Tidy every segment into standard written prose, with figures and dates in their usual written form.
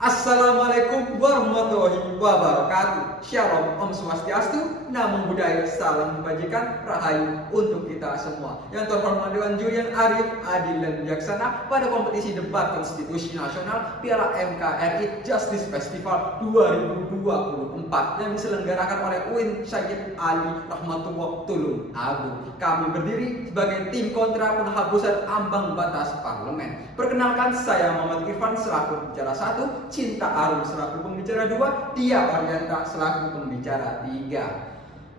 Assalamualaikum warahmatullahi wabarakatuh. Shalom, Om Swastiastu, Namo Buddhaya, salam kebajikan, rahayu untuk kita semua. Yang terhormat Dewan Juri yang arif, adil dan bijaksana pada kompetisi debat konstitusi nasional Piala MKRI Justice Festival 2024 yang diselenggarakan oleh UIN Syed Ali Rahmatullah Tulung Agung. Kami berdiri sebagai tim kontra penghapusan ambang batas parlemen. Perkenalkan, saya Muhammad Irfan selaku pembicara 1, Cinta Arum selaku pembicara 2, Tia Arianta selaku pembicara 3.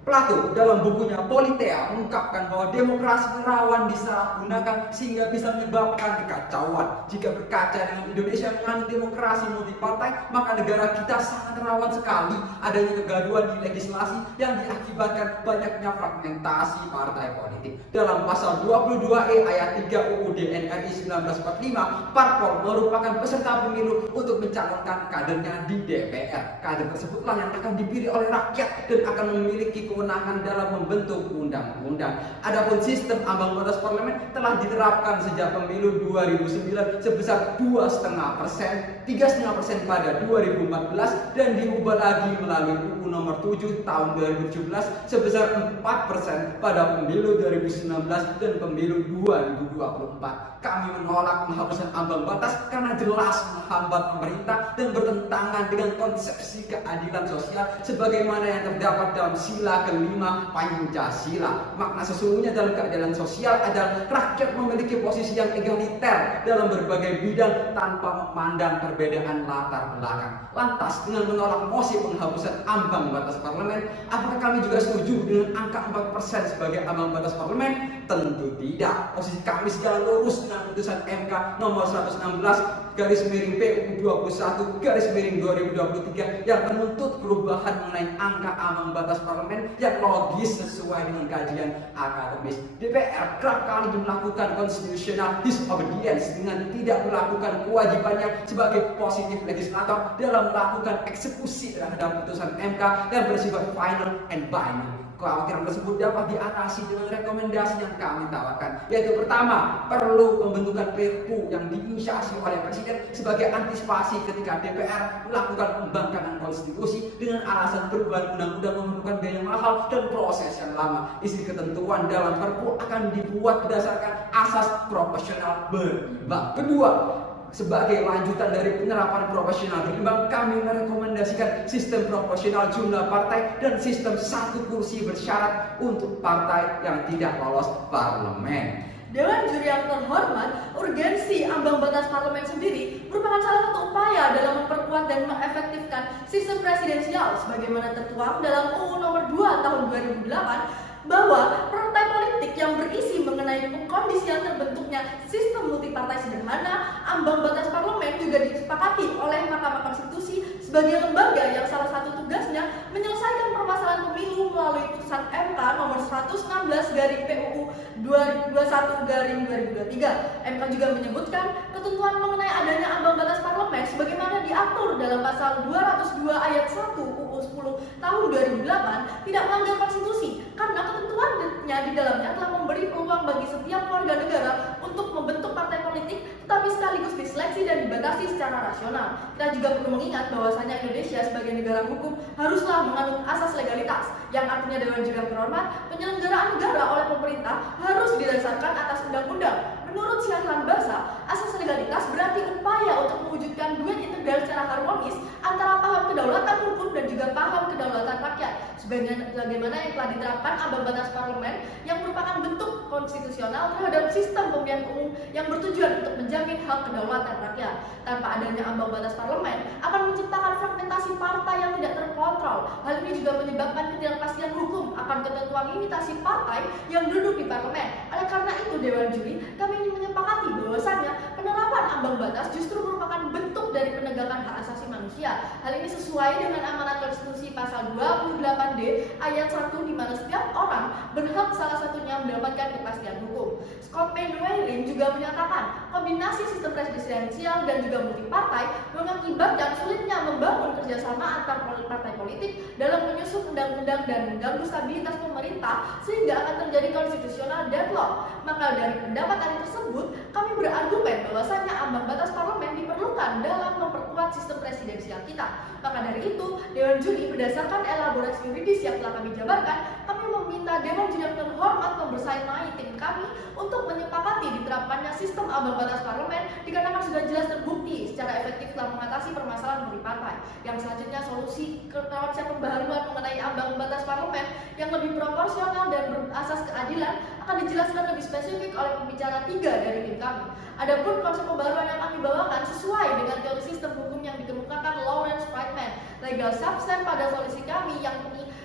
Plato dalam bukunya Politeia mengungkapkan bahwa demokrasi rawan disalahgunakan sehingga bisa menyebabkan kekacauan. Jika berkaca dengan Indonesia menganut demokrasi multipartai, maka negara kita sangat rawan sekali adanya kegaduhan di legislasi yang diakibatkan banyaknya fragmentasi partai politik. Dalam pasal 22E ayat 3 UUD NRI 1945, parpol merupakan peserta pemilu untuk mencalonkan kadernya di DPR. Kader tersebutlah yang akan dipilih oleh rakyat dan akan memiliki kewenangan dalam membentuk undang-undang. Adapun sistem ambang batas parlemen telah diterapkan sejak pemilu 2009 sebesar 2,5%, 3,5% pada 2014 dan diubah lagi melalui UU nomor 7 tahun 2017 sebesar 4% pada pemilu 2019 dan pemilu 2024. Kami menolak penghapusan ambang batas karena jelas menghambat pemerintah dan bertentangan dengan konsepsi keadilan sosial sebagaimana yang terdapat dalam sila kelima Pancasila. Makna sesungguhnya dalam keadilan sosial adalah rakyat memiliki posisi yang egaliter dalam berbagai bidang tanpa memandang perbedaan latar belakang. Lantas, dengan menolak mosi penghapusan ambang batas parlemen, apakah kami juga setuju dengan angka 4% sebagai ambang batas parlemen? Tentu tidak. Posisi kami segala lurus dengan putusan MK nomor 116/PU21/2023 yang menuntut perubahan mengenai angka ambang batas parlemen yang logis sesuai dengan kajian akademis. DPR kerap kali melakukan constitutional disobedience dengan tidak melakukan kewajibannya sebagai positif legislator dalam melakukan eksekusi terhadap putusan MK yang bersifat final and binding. Kekhawatiran tersebut dapat diatasi dengan rekomendasi yang kami tawarkan, yaitu pertama, perlu pembentukan Perpu yang diinisiasi oleh Presiden sebagai antisipasi ketika DPR melakukan pembangkangan konstitusi dengan alasan perubahan undang-undang memerlukan biaya mahal dan proses yang lama. Isi ketentuan dalam Perpu akan dibuat berdasarkan asas proporsional berimbang. Kedua, sebagai lanjutan dari penerapan proporsional berimbang, kami merekomendasikan sistem proporsional jumlah partai dan sistem satu kursi bersyarat untuk partai yang tidak lolos parlemen. Dewan Juri yang terhormat, urgensi ambang batas parlemen sendiri merupakan salah satu upaya dalam memperkuat dan mengefektifkan sistem presidensial sebagaimana tertuang dalam UU nomor 2 tahun 2008 bahwa partai politik yang berisi mengenai kondisi yang terbentuknya sistem multipartai sederhana, ambang batas parlemen juga disepakati oleh Mahkamah Konstitusi sebagai lembaga yang salah satu tugasnya menyelesaikan permasalahan pemilu melalui putusan MK nomor 116/PUU 21/2023. MK juga menyebutkan ketentuan mengenai adanya ambang batas parlemen sebagaimana diatur dalam pasal 202 ayat 1 UU 10 tahun 2008 tidak melanggar konstitusi karena ketentuannya di dalamnya telah memberi peluang bagi setiap warga negara untuk membentuk partai politik tetapi sekaligus diseleksi dan dibatasi secara rasional. Kita juga perlu mengingat bahwasanya Indonesia sebagai negara hukum haruslah menganut asas legalitas yang artinya Dewan Juri yang terhormat, penyelenggaraan negara oleh pemerintah harus didasarkan atas undang-undang. Menurut Syarhan Basa, asas legalitas berarti upaya untuk mewujudkan duet integral secara harmonis antara paham kedaulatan hukum dan juga paham kedaulatan rakyat. Sebagaimana yang telah diterapkan ambang batas parlemen yang merupakan bentuk konstitusional terhadap sistem pemilihan umum yang bertujuan untuk menjamin hak kedaulatan rakyat. Tanpa adanya ambang batas parlemen akan menciptakan fragmentasi partai yang tidak terkontrol. Hal ini juga menyebabkan ketidakpastian hukum akan ketentuan limitasi partai yang duduk di parlemen. Oleh karena itu, Dewan Juri, kami ingin menyepakati bahwasannya penerapan ambang batas justru merupakan bentuk dari penegakan hak asasi manusia. Hal ini sesuai dengan amanat konstitusi pasal 28D ayat 1 di mana setiap orang berhak salah satunya mendapatkan kepastian hukum. Scott Mainwaring juga menyatakan kombinasi sistem presidensial dan juga multipartai mengakibatkan sulitnya membangun kerjasama antar partai politik dalam menyusun undang-undang dan mengganggu stabilitas pemerintah sehingga akan terjadi konstitusional deadlock. Maka dari pendapat tersebut, kami berargumen bahwasanya ambang batas parlemen diperlukan dalam memperkuat sistem presidensial presidensial kita. Maka dari itu, Dewan Juri berdasarkan elaborasi yuridis yang telah kami jabarkan, kami meminta Dewan Juri yang terhormat membersamai tim kami untuk menyepakati diterapkannya sistem ambang batas parlemen dikarenakan sudah jelas terbukti secara efektif telah mengatasi permasalahan multi partai. Yang selanjutnya, solusi konsep pembaharuan mengenai ambang batas parlemen yang lebih proporsional dan berasas keadilan akan dijelaskan lebih spesifik oleh pembicara 3 dari tim kami. Adapun konsep pembaruan yang kami bawakan sesuai dengan teori sistem hukum yang dikemukakan Lawrence Friedman, legal substance pada solusi kami yang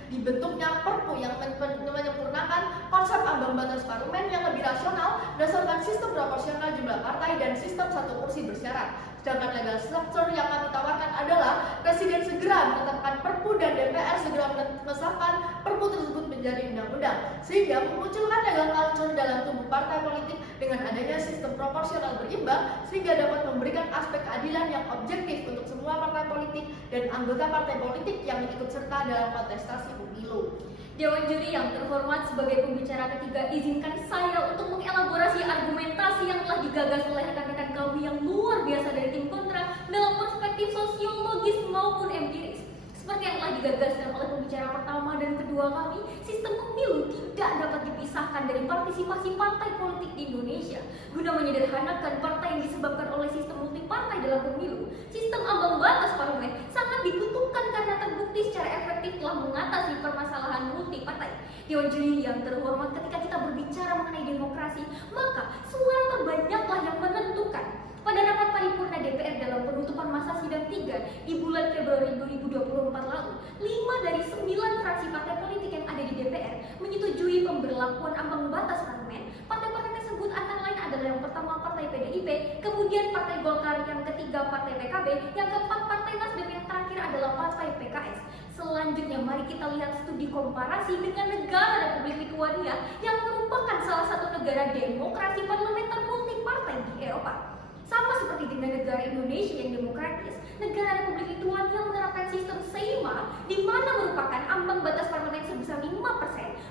dibentuknya perpu yang menyempurnakan konsep ambang batas parlemen yang lebih rasional berdasarkan sistem proporsional jumlah partai dan sistem satu kursi bersyarat. Sedangkan legal structure yang kami tawarkan adalah Presiden segera menetapkan perpu dan DPR segera mengesahkan perpu tersebut menjadi undang-undang, sehingga memunculkan legal culture dalam tubuh partai politik dengan adanya sistem proporsional berimbang, sehingga dapat memberikan aspek keadilan yang objektif untuk semua partai politik dan anggota partai politik yang ikut serta dalam kontestasi pemilu. Dewan Juri yang terhormat, sebagai pembicara ketiga, izinkan saya untuk mengelaborasi argumentasi yang telah digagas oleh rekan-rekan kami yang luar biasa dari tim kontra dalam perspektif sosiologis maupun empiris. Seperti yang telah digagaskan oleh pembicara pertama dan kedua kami, sistem pemilu tidak dapat dipisahkan dari partisipasi partai politik di Indonesia. Guna menyederhanakan partai yang disebabkan oleh sistem multi partai dalam pemilu, sistem ambang batas parlemen sangat dibutuhkan karena terbukti secara efektif telah mengatasi permasalahan multi partai. Dewan Juri yang terhormat, ketika kita berbicara mengenai demokrasi, maka suara terbanyaklah yang menentukan. Pada rapat paripurna DPR dalam penutupan masa sidang 3 di bulan Februari 2024 lalu, 5 dari 9 fraksi partai politik yang ada di DPR menyetujui pemberlakuan ambang batas parlemen. Partai-partai tersebut antara lain adalah yang pertama Partai PDIP, kemudian Partai Golkar, yang ketiga Partai PKB, yang keempat Partai Nasdem, yang terakhir adalah Partai PKS. Selanjutnya, mari kita lihat studi komparasi dengan negara Republik Lituania yang merupakan salah satu negara demokrasi parlementer multi partai di Eropa. Sama seperti dengan negara Indonesia yang demokratis, negara Republik Lituania menerapkan sistem Seima, di mana merupakan ambang batas parlemen sebesar 5%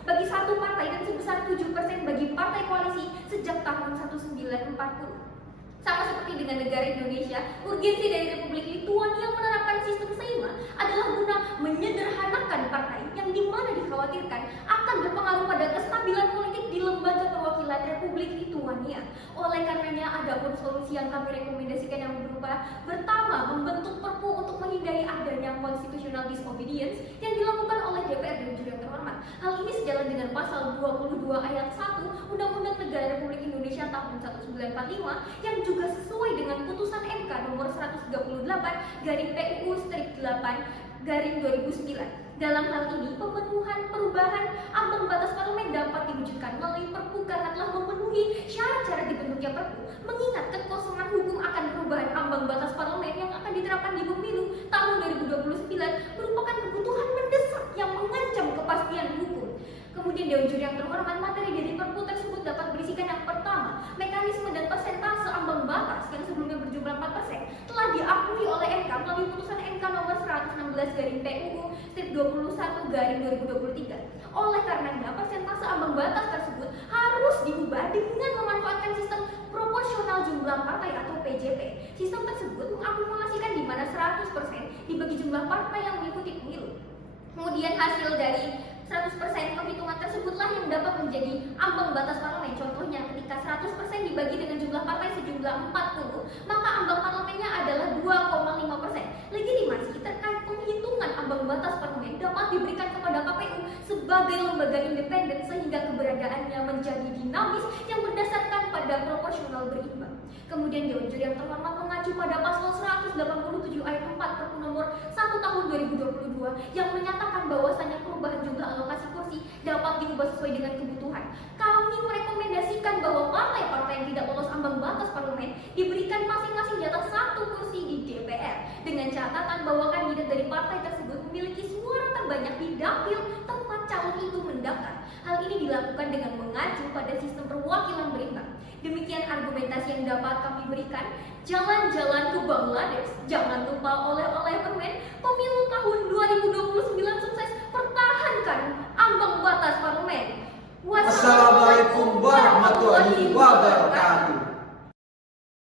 bagi satu partai dan sebesar 7% bagi partai koalisi sejak tahun 1940. Sama seperti dengan negara Indonesia, urgensi dari Republik Lituania menerapkan sistem Seima adalah guna menyederhanakan partai yang dimana dikhawatirkan akan berpengaruh pada kestabilan politik di lembaga perwakilan Republik Lituania. Oleh karenanya, ada pun solusi yang kami rekomendasikan yang berupa: pertama, membentuk perpu untuk menghindari adanya constitutional disobedience yang dilakukan oleh DPR dan Juri yang terhormat. Hal ini sejalan dengan pasal 22 ayat 1 Undang-Undang Negara Republik Indonesia tahun 1945 yang juga sesuai dengan putusan MK nomor 138/PUU/8/2009. Dalam hal ini, perubahan ambang batas parlemen dapat diwujudkan melalui perpu karena telah memenuhi syarat-syarat dibentuknya perpu. Mengingat kekosongan hukum akan perubahan ambang batas parlemen yang akan diterapkan di pemilu tahun 2029 merupakan kebutuhan mendesak yang mengancam kepastian hukum. Kemudian, Dewan Juri yang terhormat, materi dari perpu tersebut dapat berisikan yang pertama, mekanisme dan persentase ambang batas yang sebelumnya berjumlah 4% telah diakui oleh MK melalui putusan MK nomor 116/PUU/21/2023. Oleh karenanya, persentase ambang batas tersebut harus diubah dengan memanfaatkan sistem proporsional jumlah partai atau PJP. Sistem tersebut mengakumulasikan di mana 100% dibagi jumlah partai yang mengikuti pemilu. Kemudian hasil dari 100% penghitungan tersebutlah yang dapat menjadi ambang batas parlemen. Contohnya, ketika 100% dibagi dengan jumlah partai sejumlah 40, maka ambang parlemennya adalah 2,5%. Legitimasi terkait penghitungan ambang batas parlemen dapat diberikan kepada KPU sebagai lembaga independen sehingga keberadaannya menjadi dinamis yang berdasarkan pada proporsional berimbang. Kemudian, Dewan Juri yang terhormat mengacu pada pasal 187 ayat 4 Perpu nomor 1 tahun 2022 yang menyatakan bahwasanya perubahan jumlah alokasi kursi dapat diubah sesuai dengan kebutuhan. Kami merekomendasikan bahwa partai-partai yang tidak lolos ambang batas parlemen diberikan masing-masing jatah 1 kursi di DPR dengan catatan bahwa kandidat dari partai tersebut memiliki suara terbanyak di dapil tempat calon itu mendaftar. Hal ini dilakukan dengan mengacu pada sistem perwakilan berimbang. Demikian argumentasi yang dapat kami berikan. Jalan-jalan ke Bangladesh, jangan lupa oleh-oleh permen. Pemilu tahun 2029 sukses, pertahankan ambang batas parlemen. Wassalamualaikum warahmatullahi wabarakatuh.